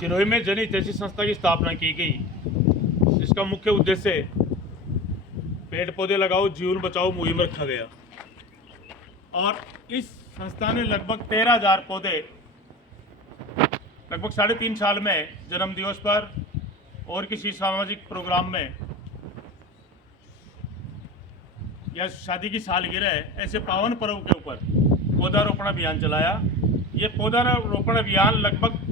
सिरोही में जन हितैषी संस्था की स्थापना की गई, जिसका मुख्य उद्देश्य पेड़ पौधे लगाओ जीवन बचाओ मुहिम रखा गया। और इस संस्था ने लगभग 13,000 पौधे लगभग 3.5 साल में जन्म दिवस पर और किसी सामाजिक प्रोग्राम में या शादी की सालगिरह ऐसे पावन पर्व के ऊपर पौधारोपण अभियान चलाया। ये पौधारोपण अभियान लगभग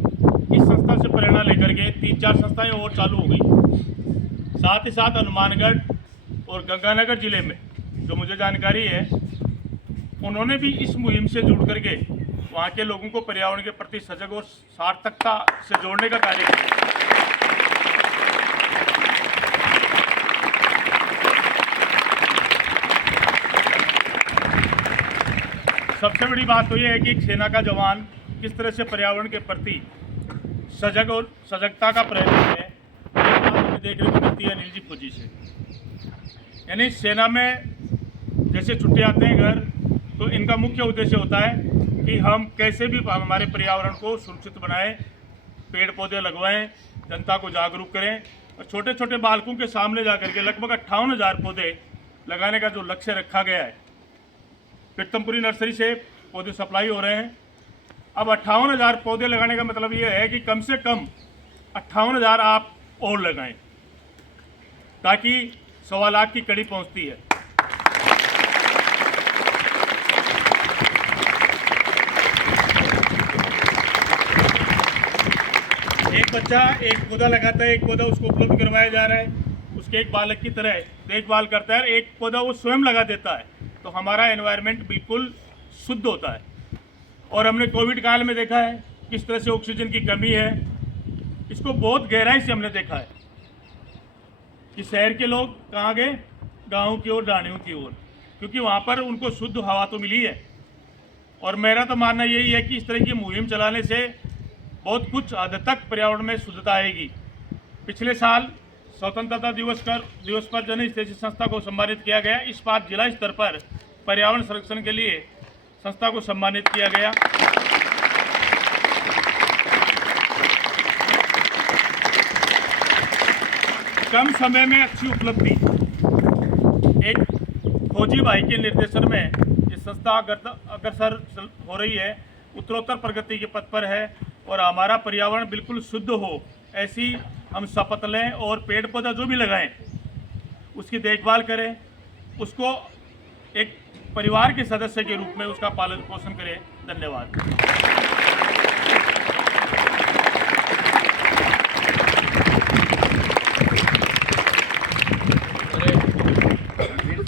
इस संस्था से प्रेरणा लेकर के 3-4 संस्थाएं और चालू हो गई। साथ ही साथ हनुमानगढ़ और गंगानगर जिले में जो मुझे जानकारी है, उन्होंने भी इस मुहिम से जुड़ करके वहाँ के लोगों को पर्यावरण के प्रति सजग और सार्थकता से जोड़ने का कार्य किया। सबसे बड़ी बात तो ये है कि एक सेना का जवान किस तरह से पर्यावरण के प्रति सजग और सजगता का प्रयास है, ये बात हमें देखने को मिलती है अनिल जी फौजी से। यानी सेना में जैसे छुट्टी आते हैं घर, तो इनका मुख्य उद्देश्य होता है कि हम कैसे भी हमारे पर्यावरण को सुरक्षित बनाएं, पेड़ पौधे लगवाएं, जनता को जागरूक करें। और छोटे छोटे बालकों के सामने जाकर के लगभग 58,000 पौधे लगाने का जो लक्ष्य रखा गया है, पीतमपुरी नर्सरी से पौधे सप्लाई हो रहे हैं। अब 58,000 पौधे लगाने का मतलब ये है कि कम से कम 58,000 आप और लगाएं, ताकि 1.25 लाख की कड़ी पहुंचती है। एक बच्चा एक पौधा लगाता है, एक पौधा उसको उपलब्ध करवाया जा रहा है, उसके एक बालक की तरह देखभाल करता है, एक पौधा वो स्वयं लगा देता है, तो हमारा एनवायरनमेंट बिल्कुल शुद्ध होता है। और हमने कोविड काल में देखा है किस तरह से ऑक्सीजन की कमी है, इसको बहुत गहराई से हमने देखा है कि शहर के लोग कहाँ गए, गाँव की ओर, डाणियों की ओर, क्योंकि वहाँ पर उनको शुद्ध हवा तो मिली है। और मेरा तो मानना यही है कि इस तरह की मुहिम चलाने से बहुत कुछ हद तक पर्यावरण में शुद्धता आएगी। पिछले साल स्वतंत्रता दिवस पर जन हितैषी संस्था को सम्मानित किया गया। इस बार जिला स्तर पर पर्यावरण संरक्षण के लिए संस्था को सम्मानित किया गया। कम समय में अच्छी उपलब्धि, एक फौजी भाई के निर्देशन में ये संस्था अग्रसर हो रही है, उत्तरोत्तर प्रगति के पथ पर है और हमारा पर्यावरण बिल्कुल शुद्ध हो, ऐसी हम शपथ लें और पेड़ पौधा जो भी लगाएं उसकी देखभाल करें, उसको एक परिवार के सदस्य के रूप में उसका पालन पोषण करें। धन्यवाद।